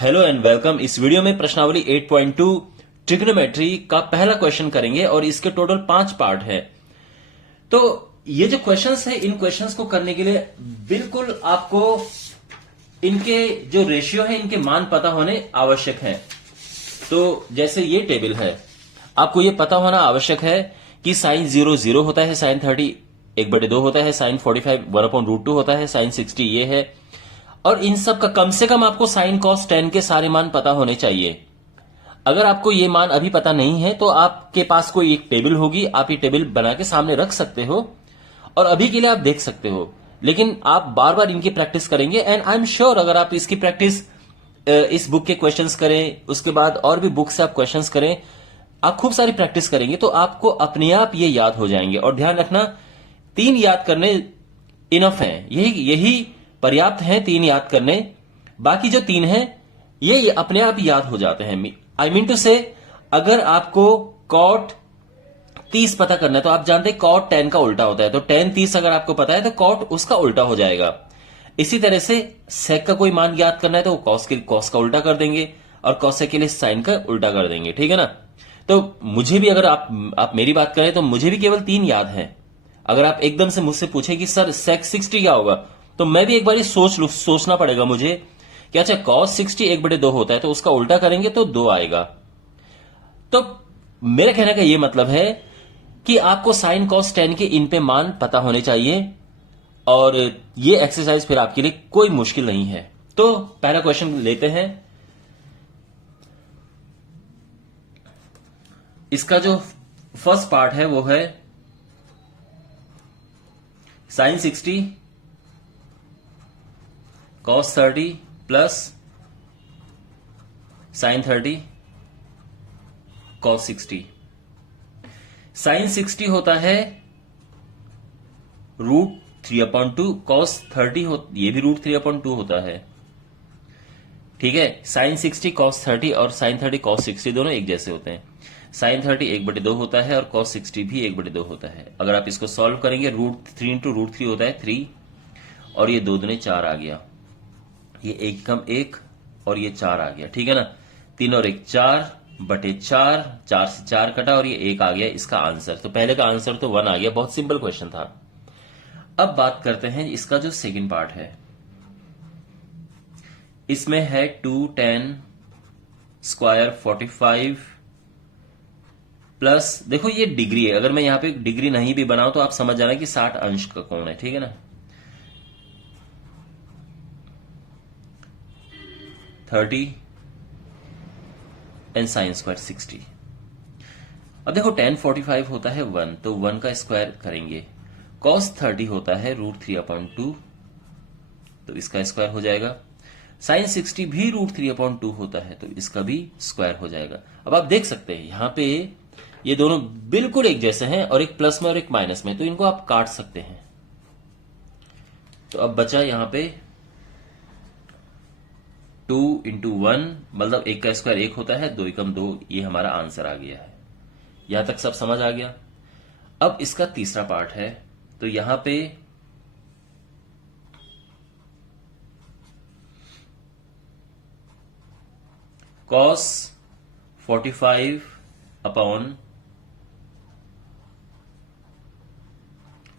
Hello and welcome. इस video में प्रश्नावली 8.2 ट्रिग्नोमेट्री का पहला क्वेश्चन करेंगे और इसके टोटल 5 पार्ट है। तो ये जो क्वेश्चंस है, इन क्वेश्चंस को करने के लिए बिल्कुल आपको इनके जो रेशियो है, इनके मान पता होने आवश्यक है। तो जैसे ये टेबल है, आपको ये पता होना आवश्यक है कि साइन 0 0 होता है, साइन 30 1/2 होता है, साइन 45 1/√2 होता है, साइन 60 ये है। और इन सब का कम से कम आपको साइन कॉस टेन के सारे मान पता होने चाहिए। अगर आपको ये मान अभी पता नहीं है तो आपके पास कोई एक टेबल होगी, आप ये टेबल बना के सामने रख सकते हो और अभी के लिए आप देख सकते हो। लेकिन आप बार बार इनकी प्रैक्टिस करेंगे एंड आई एम श्योर अगर आप इसकी प्रैक्टिस इस बुक के क्वेश्चंस करें, उसके बाद और भी बुक से आप क्वेश्चंस करें, आप खूब सारी प्रैक्टिस करेंगे तो आपको अपने आप ये याद हो जाएंगे। और ध्यान रखना, 3 याद करने इनफ है, यही पर्याप्त है 3 याद करने। बाकी जो 3 हैं ये अपने आप याद हो जाते हैं। आई मीन टू से, अगर आपको कॉट 30 पता करना है तो आप जानते हैं कॉट 10 का उल्टा होता है, तो tan 30 अगर आपको पता है तो कॉट उसका उल्टा हो जाएगा। इसी तरह से सेक का कोई मान याद करना है तो कॉस का उल्टा कर देंगे और कॉसेक के लिए साइन का उल्टा कर देंगे, ठीक है ना। तो मुझे भी, अगर आप मेरी बात करें तो मुझे भी केवल 3 याद हैं। अगर आप एकदम से मुझसे पूछे कि सर सेक 60 क्या होगा, तो मैं भी एक बार सोचना पड़ेगा मुझे कि अच्छा कॉस 60 1/2 होता है तो उसका उल्टा करेंगे तो 2 आएगा। तो मेरे कहने का यह मतलब है कि आपको साइन कॉस 10 के इन पे मान पता होने चाहिए और ये एक्सरसाइज फिर आपके लिए कोई मुश्किल नहीं है। तो पहला क्वेश्चन लेते हैं। इसका जो फर्स्ट पार्ट है वो है sine 60 cos 30 plus sine 30 cos 60। Sine 60 होता है √3/2, कॉस 30 ये भी √3/2 होता है, ठीक है। साइन 60 कॉस 30 और साइन 30 कॉस 60 दोनों एक जैसे होते हैं। साइन 30 1/2 होता है और कॉस 60 भी 1/2 होता है। अगर आप इसको सॉल्व करेंगे, √3 × √3 होता है 3 और ये 2 दूने 4 आ गया, ये 1 कम 1 और ये 4 आ गया, ठीक है ना। 3 और 1 4/4, 4 से 4 कटा और ये 1 आ गया इसका आंसर। तो पहले का आंसर तो 1 आ गया, बहुत सिंपल क्वेश्चन था। अब बात करते हैं इसका जो सेकंड पार्ट है। इसमें है 2 tan स्क्वायर 45 प्लस, देखो ये डिग्री है, अगर मैं यहां पे डिग्री नहीं भी बनाऊं तो आप समझ जाना कि 60 अंश का कोण है, ठीक है ना। 30 एंड साइन स्क्वायर 60। अब देखो tan 45 होता है 1, तो 1 का स्क्वायर करेंगे। cos 30 होता है √3/2, तो इसका स्क्वायर हो जाएगा। साइन 60 भी √3/2 होता है तो इसका भी स्क्वायर हो जाएगा। अब आप देख सकते हैं यहां पे ये दोनों बिल्कुल एक जैसे हैं और एक प्लस में और एक माइनस में, तो इनको आप काट सकते हैं। तो अब बचा यहां पे 2 × 1, मतलब 1 का स्क्वायर 1 होता है, 2 × 2, ये हमारा आंसर आ गया है। यहां तक सब समझ आ गया। अब इसका तीसरा पार्ट है, तो यहां पे cos 45 upon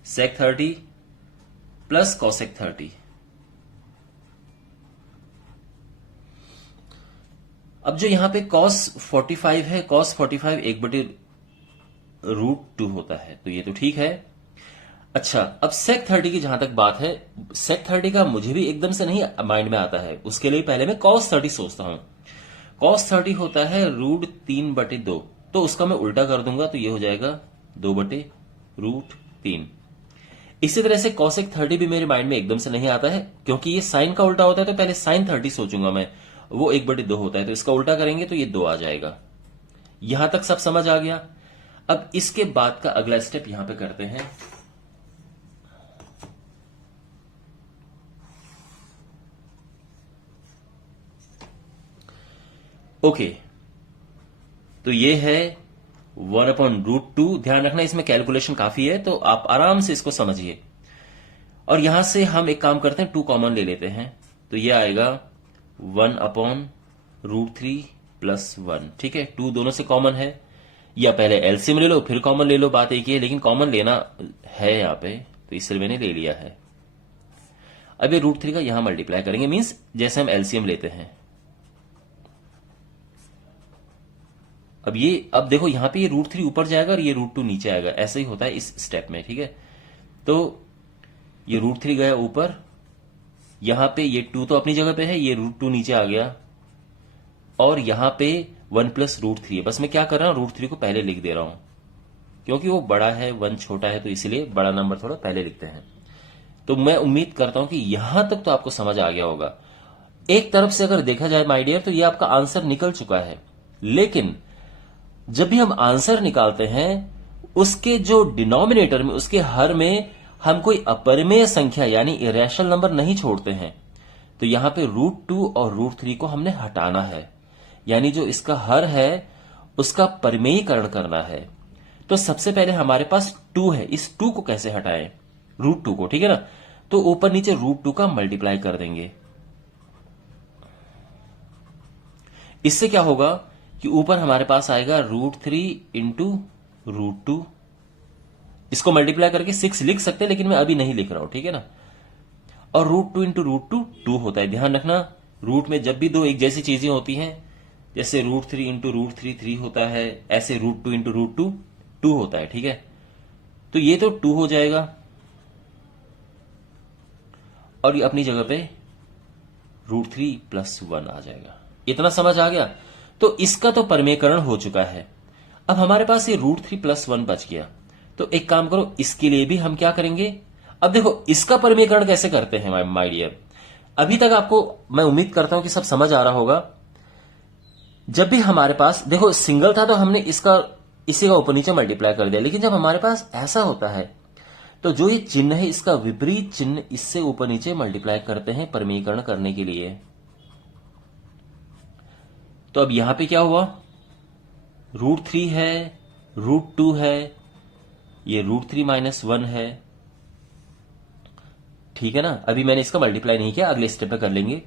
sec 30 plus cosec 30। अब जो यहां पे cos 45 है, cos 45 1/√2 होता है, तो ये तो ठीक है। अच्छा, अब sec 30 की जहां तक बात है, sec 30 का मुझे भी एकदम से नहीं माइंड में आता है, उसके लिए पहले मैं cos 30 सोचता हूं। cos 30 होता है √3/2, तो उसका मैं उल्टा कर दूंगा तो ये हो जाएगा 2/√3। इसी तरह से cosec 30 भी मेरे माइंड में एकदम से नहीं आता है, क्योंकि ये साइन का उल्टा होता है, तो पहले साइन 30 सोचूंगा मैं, वो 1/2 होता है, तो इसका उल्टा करेंगे तो ये 2 आ जाएगा। यहां तक सब समझ आ गया। अब इसके बाद का अगला स्टेप यहां पे करते हैं। ओके, तो ये है 1/√2। ध्यान रखना इसमें कैलकुलेशन काफी है, तो आप आराम से इसको समझिए। और यहां से हम एक काम करते हैं, 2 कॉमन ले लेते हैं, तो ये आएगा 1/√2 √3+1, ठीक है। 2 दोनों से कॉमन है, या पहले एलसीएम ले लो फिर कॉमन ले लो, बात एक ही है, लेकिन कॉमन लेना है यहां पे, तो इसलिए मैंने ले लिया है। अब ये √3 का यहां मल्टीप्लाई करेंगे, मींस जैसे हम एलसीएम लेते हैं। अब देखो यहां पे ये √3 ऊपर जाएगा और ये √2 नीचे आएगा, ऐसे ही होता है इस स्टेप में, ठीक है। तो ये √3 गया ऊपर, यहां पे ये 2 तो अपनी जगह पे है, ये √2 नीचे आ गया, और यहां पे 1 + √3 है। बस मैं क्या कर रहा हूं, √3 को पहले लिख दे रहा हूं, क्योंकि वो बड़ा है 1 छोटा है, तो इसलिए बड़ा नंबर थोड़ा पहले लिखते हैं। तो मैं उम्मीद करता हूं कि यहां तक तो आपको समझ आ गया होगा। एक तरफ से अगर देखा जाए माय डियर, तो ये आपका आंसर निकल चुका है, लेकिन जब भी हम आंसर निकालते हैं उसके जो डिनोमिनेटर में, उसके हर में हम कोई अपरिमेय संख्या यानी इरेशनल नंबर नहीं छोड़ते हैं। तो यहां पे √2 और √3 को हमने हटाना है, यानी जो इसका हर है उसका परिमेयीकरण करना है। तो सबसे पहले हमारे पास 2 है, इस 2 को कैसे हटाएं, √2 को, ठीक है ना। तो ऊपर नीचे √2 का मल्टीप्लाई कर देंगे। इससे क्या होगा कि ऊपर हमारे पास आएगा √3 इंटू √2। इसको मल्टीप्लाई करके 6 लिख सकते हैं, लेकिन मैं अभी नहीं लिख रहा हूं, ठीक है ना। और √2 इंटू √2 2 होता है। ध्यान रखना, रूट में जब भी दो एक जैसी चीजें होती हैं, जैसे √3 इंटू √3 3 होता है, ऐसे √2 इंटू √2 2 होता है, ठीक है। तो ये तो 2 हो जाएगा, और ये अपनी जगह पे √3+1 आ जाएगा। इतना समझ आ गया। तो इसका तो परमेयकरण हो चुका है। अब हमारे पास ये √3+1 बच गया। तो एक काम करो, इसके लिए भी हम क्या करेंगे, अब देखो इसका परमेयकरण कैसे करते हैं माय डियर। अभी तक आपको मैं उम्मीद करता हूं कि सब समझ आ रहा होगा। जब भी हमारे पास देखो सिंगल था तो हमने इसी का ऊपर नीचे मल्टीप्लाई कर दिया, लेकिन जब हमारे पास ऐसा होता है तो जो ये चिन्ह है इसका विपरीत चिन्ह इससे ऊपर नीचे मल्टीप्लाई करते हैं परमीकरण करने के लिए। तो अब यहां पे क्या हुआ, √3 है, √2 है, ये √3-1 है, ठीक है ना। अभी मैंने इसका मल्टीप्लाई नहीं किया, अगले स्टेप पे कर लेंगे।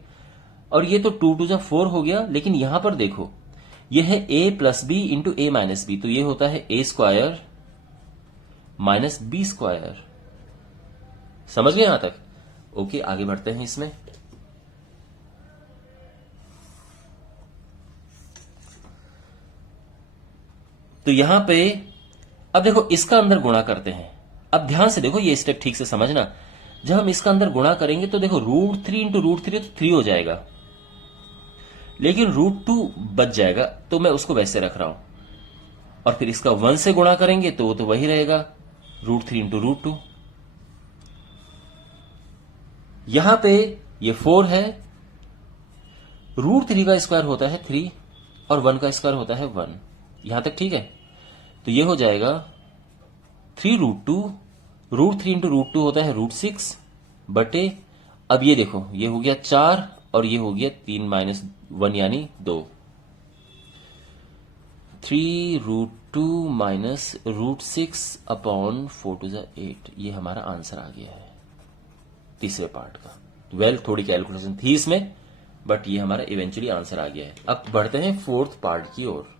और ये तो 2 2 4 हो गया, लेकिन यहां पर देखो ये है a+b इंटू a-b, तो ये होता है a² माइनस b²। समझ गए यहां तक? ओके, आगे बढ़ते हैं इसमें। तो यहां पे अब देखो इसका अंदर गुणा करते हैं। अब ध्यान से देखो, ये स्टेप ठीक से समझना। जब हम इसका अंदर गुणा करेंगे तो देखो √3 इंटू √3 तो 3 हो जाएगा, लेकिन √2 बच जाएगा, तो मैं उसको वैसे रख रहा हूं। और फिर इसका 1 से गुणा करेंगे तो वो तो वही रहेगा, √3 इंटू √2। यहां पे ये 4 है, √3 का स्क्वायर होता है 3 और 1 का स्क्वायर होता है 1। यहां तक ठीक है। तो ये हो जाएगा 3√2, √3 इंटू √2 होता है √6 बटे, अब ये देखो ये हो गया 4 और ये हो गया 3-1 यानी 2। 3√2 माइनस √6 अपॉन 4 टू 8, ये हमारा आंसर आ गया है तीसरे पार्ट का। वेल, थोड़ी कैलकुलेशन थी इसमें, बट ये हमारा इवेंचुअली आंसर आ गया है। अब बढ़ते हैं फोर्थ पार्ट की ओर।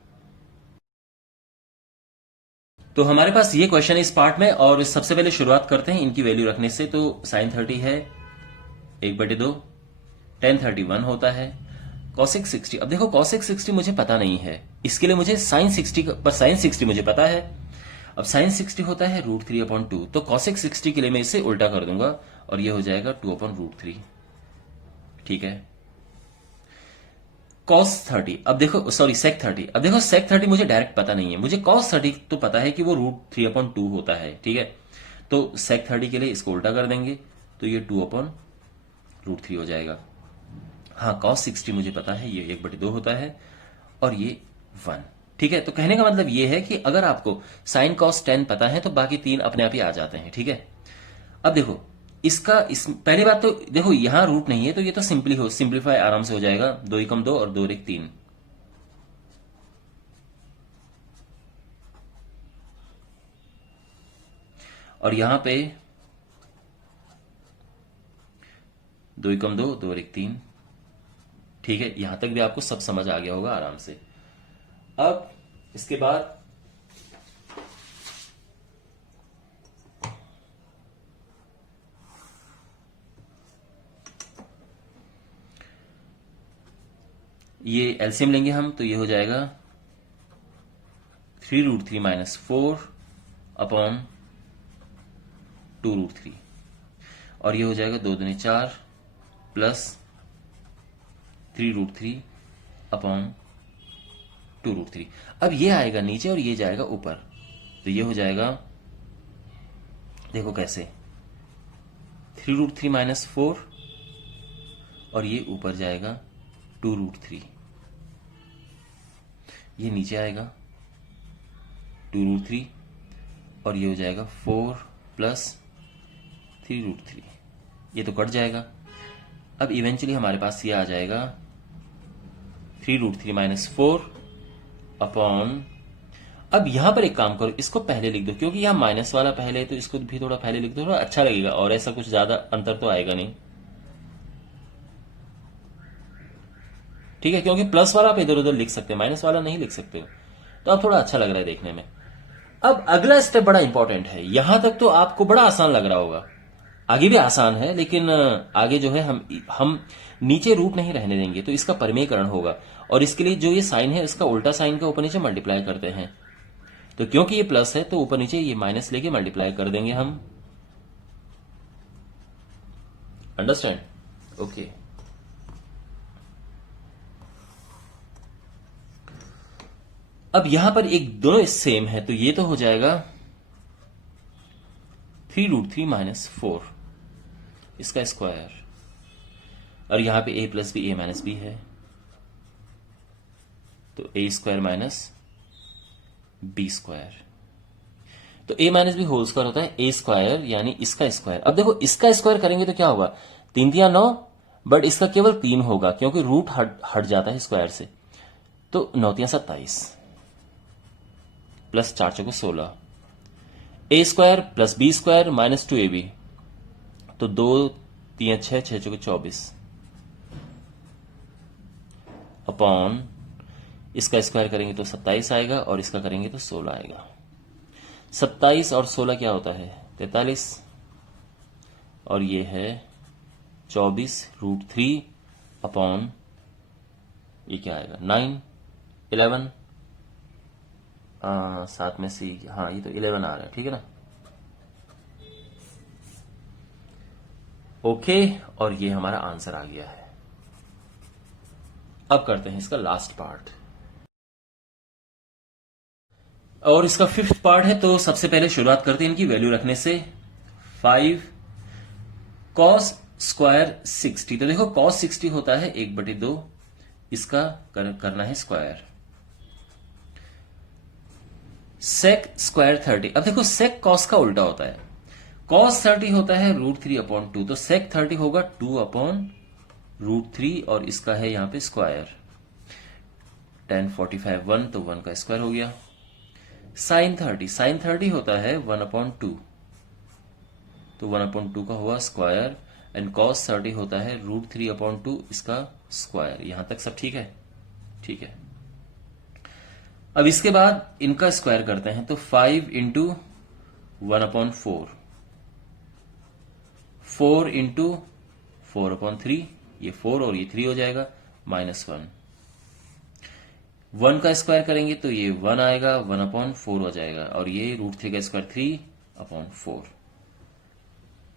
तो हमारे पास ये क्वेश्चन है इस पार्ट में, और सबसे पहले शुरुआत करते हैं इनकी वैल्यू रखने से। तो sin 30 है 1/2, tan 31 होता है, cosec 60। अब देखो cosec 60 मुझे पता नहीं है, इसके लिए मुझे sin 60 पर sin 60 मुझे पता है। अब sin 60 होता है √3/2, तो cosec 60 के लिए मैं इसे उल्टा कर दूंगा और ये हो जाएगा 2/√3, ठीक है। cos 30, अब देखो सॉरी sec 30, अब देखो sec 30 मुझे डायरेक्ट पता नहीं है, मुझे cos 30 तो पता है कि वो √3/2 होता है, ठीक है। तो sec 30 के लिए इसको उल्टा कर देंगे तो ये 2/√3 हो जाएगा। हाँ, cos 60 मुझे पता है, ये 1/2 होता है और ये 1, ठीक है। तो कहने का मतलब ये है कि अगर आपको sin cos tan पता है तो बाकी 3 अपने आप ही आ जाते हैं, ठीक है। अब देखो पहली बात तो देखो यहां रूट नहीं है, तो ये तो सिंप्लीफाई आराम से हो जाएगा, 2 एकम 2 और 2 एक 3। और यहां पे 2 एकम 2 2 एक 3, ठीक है, यहां तक भी आपको सब समझ आ गया होगा आराम से। अब इसके बाद ये एलसीएम लेंगे हम, तो ये हो जाएगा 3√3 माइनस 4 अपॉन 2√3, और ये हो जाएगा 2 दूनी 4 प्लस 3√3 अपॉन 2√3। अब ये आएगा नीचे और ये जाएगा ऊपर, तो ये हो जाएगा, देखो कैसे, 3√3 माइनस 4 और ये ऊपर जाएगा 2√3, ये नीचे आएगा 2√3 और ये हो जाएगा 4 प्लस 3√3, ये तो कट जाएगा। अब इवेंचुअली हमारे पास ये आ जाएगा 3√3 माइनस 4 अपॉन, अब यहां पर एक काम करो, इसको पहले लिख दो, क्योंकि यहां माइनस वाला पहले है तो इसको भी थोड़ा पहले लिख दो, थोड़ा अच्छा लगेगा और ऐसा कुछ ज्यादा अंतर तो आएगा नहीं, ठीक है, क्योंकि प्लस वाला आप इधर उधर लिख सकते हैं, माइनस वाला नहीं लिख सकते हो, तो अब थोड़ा अच्छा लग रहा है देखने में। अब अगला स्टेप बड़ा इंपॉर्टेंट है, यहां तक तो आपको बड़ा आसान लग रहा होगा, आगे भी आसान है, लेकिन आगे जो है हम नीचे रूट नहीं रहने देंगे, तो इसका परिमेयकरण होगा, और इसके लिए जो ये साइन है इसका उल्टा साइन का ऊपर नीचे मल्टीप्लाई करते हैं, तो क्योंकि ये प्लस है तो ऊपर नीचे ये माइनस लेके मल्टीप्लाई कर देंगे हम, अंडरस्टैंड? ओके। अब यहां पर एक दोनों सेम है, तो ये तो हो जाएगा 3√3 माइनस 4 इसका स्क्वायर, और यहां पे a plus B a minus B है, तो a square minus B square, तो a minus B whole square होता है a स्क्वायर, यानी इसका स्क्वायर। अब देखो इसका स्क्वायर करेंगे तो क्या होगा, 3 3 9, बट इसका केवल 3 होगा क्योंकि रूट हट जाता है स्क्वायर से, तो 9 3 27 प्लस 4 चौको 16, a square plus B square minus 2ab, तो 2 3 6 6 चौको 24 अपॉन, इसका स्क्वायर करेंगे तो 27 आएगा और इसका करेंगे तो 16 आएगा। 27 और 16 क्या होता है, 43, और ये है 24√3 अपॉन, ये क्या आएगा 9 11, साथ में सी, हाँ ये तो 11 आ रहा है, ठीक है ना, ओके, और ये हमारा आंसर आ गया है। अब करते हैं इसका लास्ट पार्ट, और इसका 5th पार्ट है, तो सबसे पहले शुरुआत करते हैं इनकी वैल्यू रखने से। 5 cos स्क्वायर 60, तो देखो cos 60 होता है 1/2, इसका करना है स्क्वायर। sec स्क्वायर 30, अब देखो sec cos का उल्टा होता है, cos 30 होता है √3/2, तो sec 30 होगा 2/√3, और इसका है यहां पे स्क्वायर। 10 45 1, तो 1 का स्क्वायर हो गया। sin 30 होता है 1/2, तो 1/2 का हुआ स्क्वायर, एंड cos 30 होता है √3/2, इसका स्क्वायर। यहां तक सब ठीक है? ठीक है। अब इसके बाद इनका स्क्वायर करते हैं, तो 5 इंटू 1/4, 4 इंटू 4/3, ये 4 और ये 3 हो जाएगा, -1। 1 का स्क्वायर करेंगे तो ये 1 आएगा, 1/4 हो जाएगा, और ये √3 का स्क्वायर 3/4।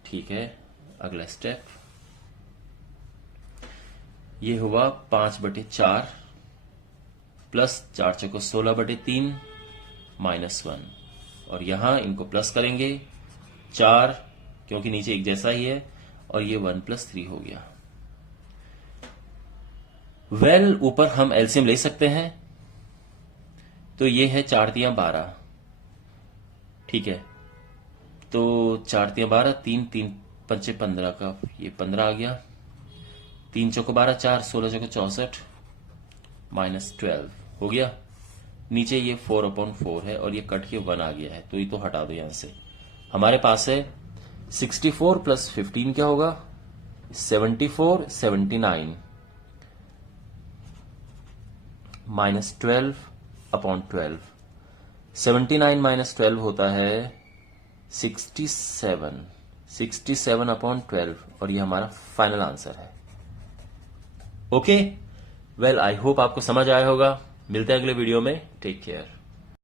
ठीक है, अगला स्टेप, ये हुआ 5/4 प्लस 4 चौको 16/3 -1, और यहां इनको प्लस करेंगे 4, क्योंकि नीचे एक जैसा ही है, और ये 1 + 3 हो गया। वेल, ऊपर हम एलसीएम ले सकते हैं, तो ये है 4 × 12, ठीक है, तो 4 × 12, 3 3 5 15 का ये 15 आ गया, 3 चौको 12, 4 16 चौको 64 -12 हो गया। नीचे ये 4/4 है और ये कट के 1 आ गया है, तो ये तो हटा दो यहां से। हमारे पास है 64 + 15 क्या होगा, 74 79 -12/12। 79 - 12 होता है 67। 67/12 और ये हमारा फाइनल आंसर है। ओके, वेल आई होप आपको समझ आया होगा। मिलते हैं अगले वीडियो में। Take care.